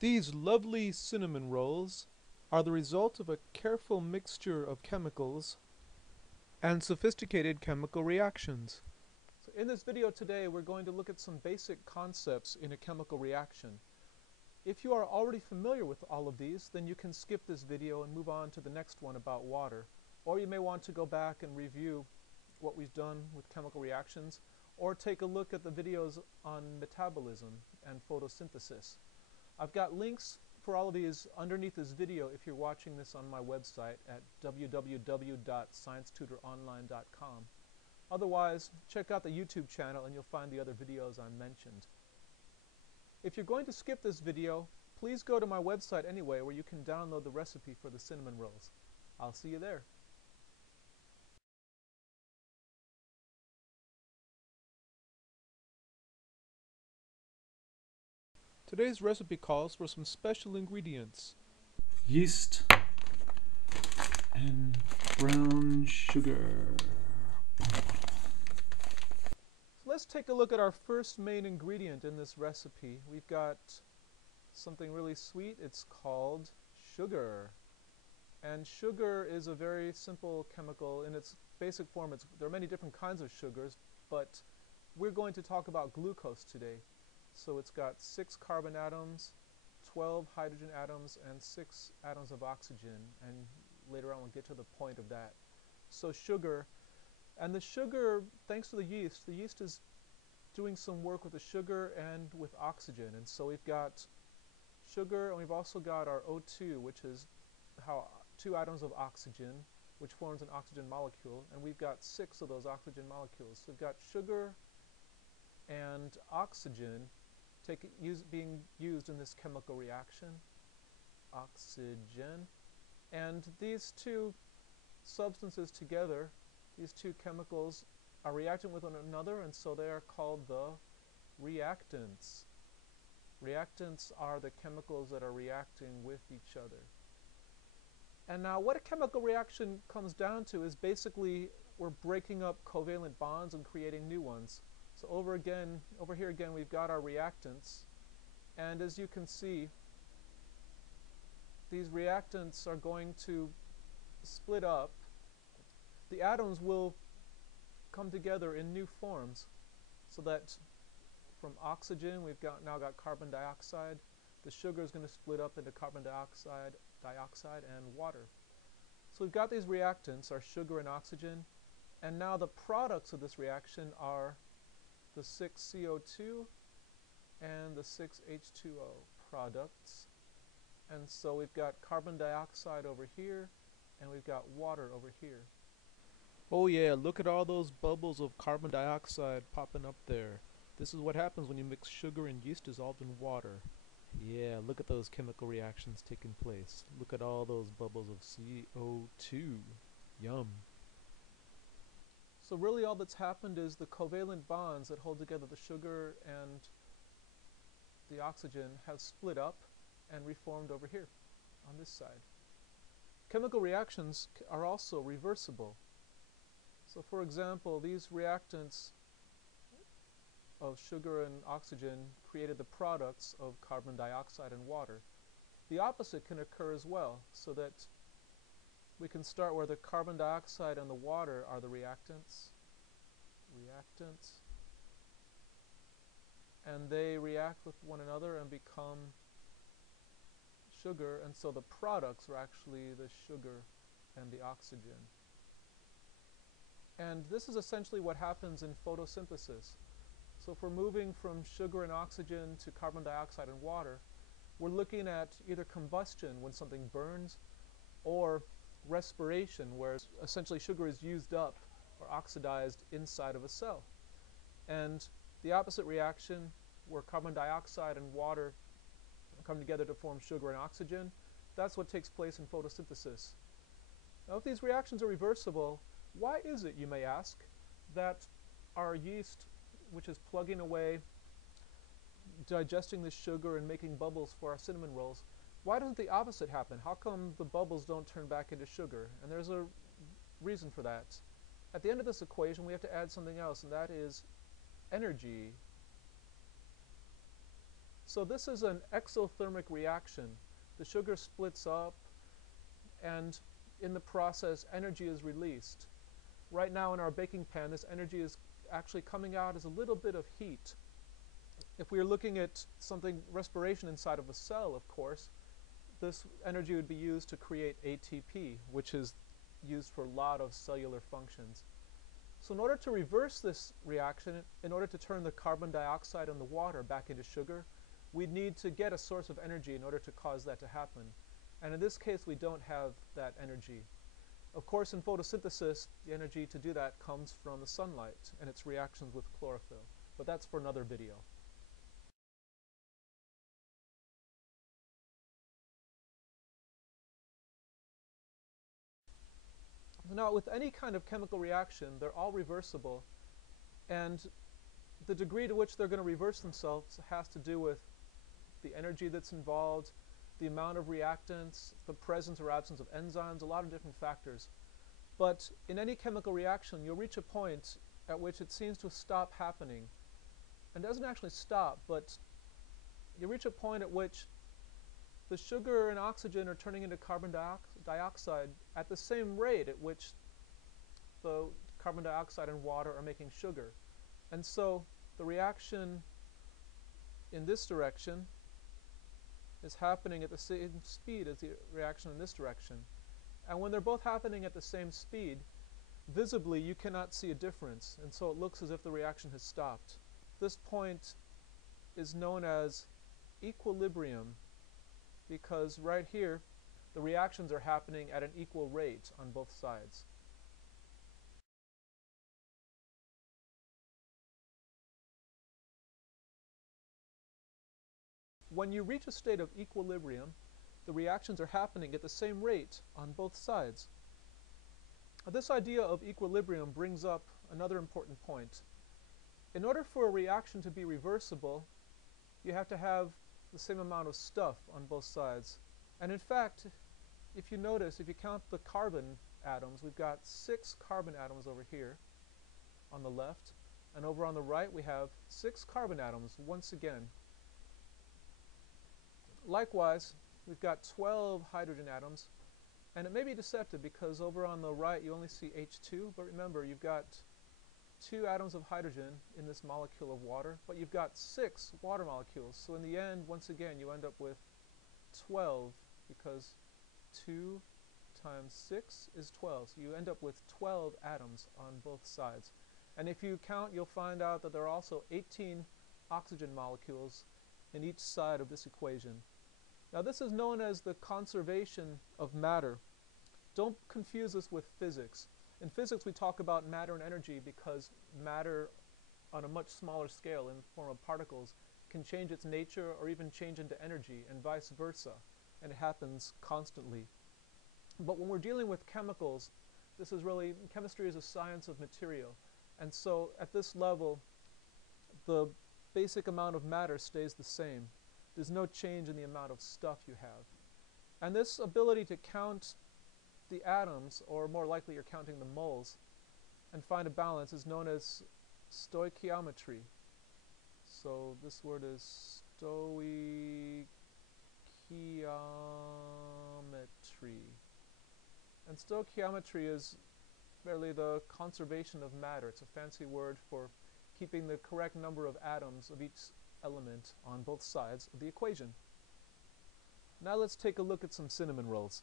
These lovely cinnamon rolls are the result of a careful mixture of chemicals and sophisticated chemical reactions. So in this video today, we're going to look at some basic concepts in a chemical reaction. If you are already familiar with all of these, then you can skip this video and move on to the next one about water. Or you may want to go back and review what we've done with chemical reactions, or take a look at the videos on metabolism and photosynthesis. I've got links for all of these underneath this video if you're watching this on my website at www.sciencetutoronline.com. Otherwise, check out the YouTube channel and you'll find the other videos I mentioned. If you're going to skip this video, please go to my website anyway, where you can download the recipe for the cinnamon rolls. I'll see you there. Today's recipe calls for some special ingredients: yeast and brown sugar. Let's take a look at our first main ingredient in this recipe. We've got something really sweet. It's called sugar. And sugar is a very simple chemical. In its basic form, there are many different kinds of sugars, but we're going to talk about glucose today. So it's got 6 carbon atoms, 12 hydrogen atoms, and 6 atoms of oxygen. And later on we'll get to the point of that. So sugar. And the sugar, thanks to the yeast is doing some work with the sugar and with oxygen. And so we've got sugar, and we've also got our O2, which is 2 atoms of oxygen, which forms an oxygen molecule. And we've got 6 of those oxygen molecules. So we've got sugar and oxygen being used in this chemical reaction. Oxygen. And these two substances together, these two chemicals, are reacting with one another, and so they are called the reactants. Reactants are the chemicals that are reacting with each other. And now what a chemical reaction comes down to is basically we're breaking up covalent bonds and creating new ones. So over here again, we've got our reactants, and as you can see, these reactants are going to split up. The atoms will come together in new forms, so that from oxygen we've now got carbon dioxide. The sugar is going to split up into carbon dioxide, and water. So we've got these reactants, our sugar and oxygen, and now the products of this reaction are the 6 CO2 and the 6 H2O products. And so we've got carbon dioxide over here, and we've got water over here. Oh yeah, look at all those bubbles of carbon dioxide popping up there. This is what happens when you mix sugar and yeast dissolved in water. Yeah, look at those chemical reactions taking place. Look at all those bubbles of CO2. Yum. So really all that's happened is the covalent bonds that hold together the sugar and the oxygen have split up and reformed over here on this side. Chemical reactions are also reversible. So for example, these reactants of sugar and oxygen created the products of carbon dioxide and water. The opposite can occur as well, so that we can start where the carbon dioxide and the water are the reactants, and they react with one another and become sugar, and so the products are actually the sugar and the oxygen. And this is essentially what happens in photosynthesis. So if we're moving from sugar and oxygen to carbon dioxide and water, we're looking at either combustion, when something burns, or respiration, where essentially sugar is used up or oxidized inside of a cell. And the opposite reaction, where carbon dioxide and water come together to form sugar and oxygen, that's what takes place in photosynthesis. Now, if these reactions are reversible, why is it, you may ask, that our yeast, which is plugging away, digesting the sugar and making bubbles for our cinnamon rolls, why doesn't the opposite happen? How come the bubbles don't turn back into sugar? And there's a reason for that. At the end of this equation, we have to add something else, and that is energy. So this is an exothermic reaction. The sugar splits up, and in the process, energy is released. Right now in our baking pan, this energy is actually coming out as a little bit of heat. If we were looking at something, respiration inside of a cell, of course, this energy would be used to create ATP, which is used for a lot of cellular functions. So in order to reverse this reaction, in order to turn the carbon dioxide and the water back into sugar, we'd need to get a source of energy in order to cause that to happen. And in this case, we don't have that energy. Of course, in photosynthesis, the energy to do that comes from the sunlight and its reactions with chlorophyll. But that's for another video. Now, with any kind of chemical reaction, they're all reversible, and the degree to which they're going to reverse themselves has to do with the energy that's involved, the amount of reactants, the presence or absence of enzymes, a lot of different factors. But in any chemical reaction, you'll reach a point at which it seems to stop happening. And it doesn't actually stop, but you reach a point at which the sugar and oxygen are turning into carbon dioxide at the same rate at which the carbon dioxide and water are making sugar. And so the reaction in this direction is happening at the same speed as the reaction in this direction. And when they're both happening at the same speed, visibly you cannot see a difference, and so it looks as if the reaction has stopped. This point is known as equilibrium, because right here the reactions are happening at an equal rate on both sides. When you reach a state of equilibrium, the reactions are happening at the same rate on both sides. This idea of equilibrium brings up another important point. In order for a reaction to be reversible, you have to have the same amount of stuff on both sides. And in fact, if you notice, if you count the carbon atoms, we've got 6 carbon atoms over here on the left, and over on the right we have 6 carbon atoms once again. Likewise, we've got 12 hydrogen atoms, and it may be deceptive because over on the right you only see H2, but remember you've got 2 atoms of hydrogen in this molecule of water, but you've got 6 water molecules. So in the end, once again, you end up with 12, because 2 times 6 is 12. So you end up with 12 atoms on both sides. And if you count, you'll find out that there are also 18 oxygen molecules in each side of this equation. Now this is known as the conservation of matter. Don't confuse this with physics. In physics, we talk about matter and energy because matter on a much smaller scale in the form of particles can change its nature or even change into energy, and vice versa, and it happens constantly. But when we're dealing with chemicals, this is really, chemistry is a science of material, and so at this level the basic amount of matter stays the same. There's no change in the amount of stuff you have. And this ability to count the atoms, or more likely you're counting the moles, and find a balance is known as stoichiometry. So this word is stoichiometry. And stoichiometry is merely the conservation of matter. It's a fancy word for keeping the correct number of atoms of each element on both sides of the equation. Now let's take a look at some cinnamon rolls.